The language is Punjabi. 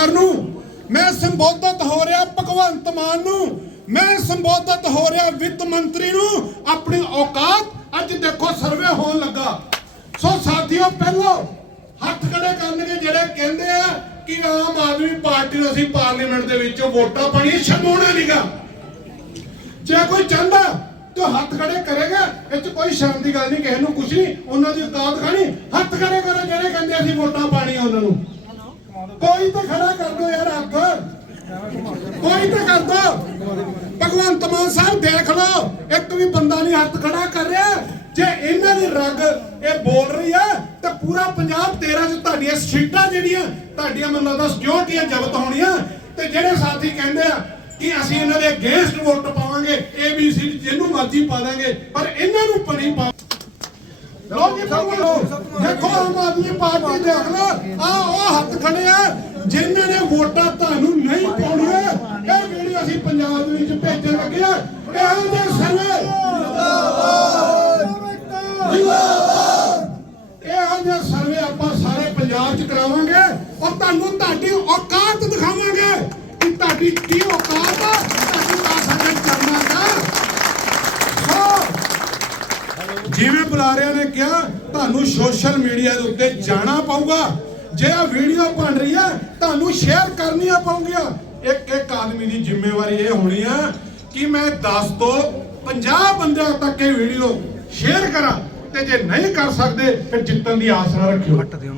ਸਪੀਕਰ ਨੂੰ, ਮੈਂ ਸੰਬੋਧਿਤ ਹੋ ਰਿਹਾ ਭਗਵੰਤ ਮਾਨ ਨੂੰ, ਮੈਂ ਸੰਬੋਧਿਤ ਹੋ ਰਿਹਾ ਵਿੱਤ ਮੰਤਰੀ ਨੂੰ, ਆਪਣੀ ਔਕਾਤ ਅੱਜ ਦੇਖੋ ਸਰਵੇ ਹੋਣ ਲੱਗਾ। ਸੋ ਸਾਥੀਓ, ਪਹਿਲਾਂ ਹੱਥ ਖੜੇ ਕਰਨਗੇ ਜਿਹੜੇ ਕਹਿੰਦੇ ਆ ਕਿ ਆਮ ਆਦਮੀ ਪਾਰਟੀ ਨੂੰ ਅਸੀਂ ਪਾਰਲੀਮੈਂਟ ਦੇ ਵਿੱਚੋਂ ਵੋਟਾਂ ਪਾਣੀ ਸ਼ਰਮਾਉਣਾ ਨਹੀਂਗਾ ਜੇ ਕੋਈ ਚਾਹੁੰਦਾ ਤੇ ਹੱਥ ਖੜੇ ਕਰੇਗਾ, ਇਹ ਚ ਕੋਈ ਸ਼ਰਮ ਦੀ ਗੱਲ ਨਹੀਂ, ਕਿਸੇ ਨੂੰ ਕੁਝ ਨਹੀਂ, ਉਹਨਾਂ ਦੀ ਔਕਾਤ ਖਾਣੀ। ਹੱਥ ਖੜੇ ਕਰੋ ਜਿਹੜੇ ਕਹਿੰਦੇ ਅਸੀਂ ਵੋਟਾਂ ਪਾਣੀ ਉਹਨਾਂ ਨੂੰ। ਕੋਈ ਤਾਂ ਖੜਾ ਕਰ ਦੋ ਯਾਰ ਹੱਥ ਕੋਈ ਤਾਂ ਕਰ ਦੋ। ਭਗਵੰਤ ਮਾਨ ਸਾਹਿਬ, ਦੇਖ ਲਓ, ਇੱਕ ਵੀ ਬੰਦਾ ਨਹੀਂ ਹੱਥ ਖੜਾ ਕਰ ਰਿਹਾ। ਜੇ ਇਹਨਾਂ ਦੀ ਰਗ ਇਹ ਬੋਲ ਰਹੀ ਹੈ ਤਾਂ ਪੂਰਾ ਪੰਜਾਬ 13 ਚ ਤੁਹਾਡੀਆਂ ਸੀਟਾਂ ਜਿਹੜੀਆਂ, ਤੁਹਾਡੀਆਂ ਮੈਨੂੰ ਲੱਗਦਾ ਸਿਕਿਉਰਟੀਆਂ ਜ਼ਬਤ ਹੋਣੀਆਂ। ਤੇ ਜਿਹੜੇ ਸਾਥੀ ਕਹਿੰਦੇ ਆ ਕਿ ਅਸੀਂ ਇਹਨਾਂ ਦੇ ਅਗੇਂਸਟ ਵੋਟ ਪਾਵਾਂਗੇ ਏਬੀਸੀ ਜਿਹਨੂੰ ਮਰਜ਼ੀ ਪਾ ਦਾਂਗੇ, ਪਰ ਇਹਨਾਂ ਨੂੰ ਪਣੀ ਪਾ ਲੋ ਜੀ ਦੇਖੋ, ਆਮ ਆਦਮੀ ਪਾਰਟੀ ਦੇਖ ਲਓ ਆ ਉਹ ਹੱਥ ਖੜੇ ਆ ਜਿਨ੍ਹਾਂ ਨੇ ਵੋਟਾਂ ਤੁਹਾਨੂੰ ਨਹੀਂ ਪਾਉਣੀਆਂ। ਇਹ ਵੀਡੀਓ ਅਸੀਂ ਪੰਜਾਬ ਦੇ ਵਿੱਚ ਭੇਜਣ ਲੱਗੇ ਆ ਇਹੋ ਜਿਹੇ ਸਰਵੇ। ਇਹੋ ਜਿਹੇ ਸਰਵੇ ਆਪਾਂ ਸਾਰੇ ਪੰਜਾਬ 'ਚ ਕਰਾਵਾਂਗੇ ਔਰ ਤੁਹਾਨੂੰ ਤੁਹਾਡੀ ਔਕਾਤ ਦਿਖਾਵਾਂਗੇ ਕਿ ਤੁਹਾਡੀ ਕੀ ਔਕਾਤ ਆ ਤੁਹਾਡੀ ਤਾਕਤ ਕਰਨਾ ਦਾ ਜਿਵੇਂ ਬੁਲਾਰਿਆਂ ਨੇ ਕਿਹਾ ਤੁਹਾਨੂੰ ਸੋਸ਼ਲ ਮੀਡੀਆ ਦੇ ਉੱਤੇ ਜਾਣਾ ਪਊਗਾ। ਜੇ ਆ ਵੀਡੀਓ ਬਣ ਰਹੀ ਆ ਤੁਹਾਨੂੰ ਸ਼ੇਅਰ ਕਰਨੀਆਂ ਪਊਗੀਆਂ ਇੱਕ ਇੱਕ ਆਦਮੀ ਦੀ ਜ਼ਿੰਮੇਵਾਰੀ ਇਹ ਹੋਣੀ ਆ ਕਿ ਮੈਂ 10 ਤੋਂ 50 ਬੰਦਿਆਂ ਤੱਕ ਇਹ ਵੀਡੀਓ ਸ਼ੇਅਰ ਕਰਾਂ ਤੇ ਜੇ ਨਹੀਂ ਕਰ ਸਕਦੇ, ਫਿਰ ਜਿੱਤਣ ਦੀ ਆਸ ਨਾ ਰੱਖਿਓ।